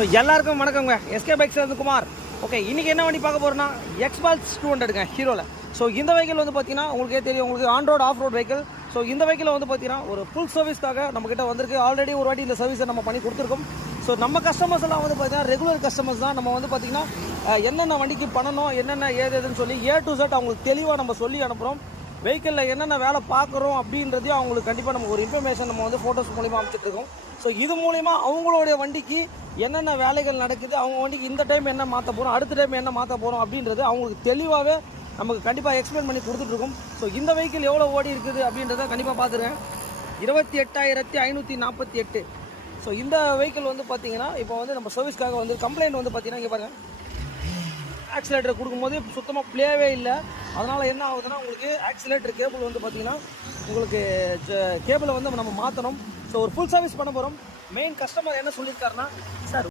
So எல்லாருக்கும் வணக்கங்க. SK bikes வந்து குமார். ஓகே, இன்றைக்கி என்ன வண்டி பார்க்க போகிறோன்னா எக்ஸ்பால்ஸ் 200ங்க ஹீரோவில். ஸோ இந்த வெஹிக்கிள் வந்து பார்த்தீங்கன்னா உங்களுக்கே தெரியும், உங்களுக்கு on road off road vehicle. So இந்த வெஹிக்கிள் வந்து பார்த்தீங்கன்னா ஒரு ஃபுல் சர்வீஸ்க்காக நம்மக்கிட்ட வந்திருக்கு. ஆல்ரெடி ஒரு வாட்டி இந்த சர்வீஸை நம்ம பண்ணி கொடுத்துருக்கோம். ஸோ நம்ம கஸ்டமர்ஸ் எல்லாம் வந்து பார்த்தீங்கன்னா ரெகுலர் கஸ்டமர்ஸ் தான். நம்ம வந்து பார்த்தீங்கன்னா என்னென்ன வண்டிக்கு பண்ணணும், என்னென்ன ஏதுன்னு சொல்லி A to Z அவங்களுக்கு தெளிவாக நம்ம சொல்லி அனுப்புகிறோம். வெஹிக்கிளில் என்னென்ன வேலை பார்க்குறோம் அப்படின்றதையும் அவங்களுக்கு கண்டிப்பாக நம்ம ஒரு இன்ஃபர்மேஷன் நம்ம வந்து ஃபோட்டோஸ் மூலிமா அமைச்சிட்ருக்கோம். ஸோ இது மூலிமா அவங்களுடைய வண்டிக்கு என்னென்ன வேலைகள் நடக்குது, அவங்க வண்டிக்கு இந்த டைம் என்ன மாற்ற போகிறோம், அடுத்த டைம் என்ன மாற்ற போகிறோம் அப்படின்றது அவங்களுக்கு தெளிவாகவே நமக்கு கண்டிப்பாக எக்ஸ்பிளைன் பண்ணி கொடுத்துட்ருக்கோம். ஸோ இந்த வெஹிக்கிள் எவ்வளோ ஓடி இருக்குது அப்படின்றத கண்டிப்பாக பார்த்துருக்கேன். 28,548. ஸோ இந்த வெஹிக்கிள் வந்து பார்த்தீங்கன்னா இப்போ வந்து நம்ம சர்வீஸ்க்காக வந்து கம்ப்ளைண்ட் வந்து பார்த்தீங்கன்னா இங்கே பாருங்கள், ஆக்சிலேட்டர் கொடுக்கும்போது சுத்தமாக ப்ளேவே இல்லை. அதனால் என்ன ஆகுதுன்னா உங்களுக்கு ஆக்சிலேட்டர் கேபிள் வந்து பார்த்தீங்கன்னா உங்களுக்கு கேபிளை வந்து நம்ம மாற்றணும். ஸோ ஒரு ஃபுல் சர்வீஸ் பண்ண போகிறோம். மெயின் கஸ்டமர் என்ன சொல்லியிருக்காருன்னா, சார்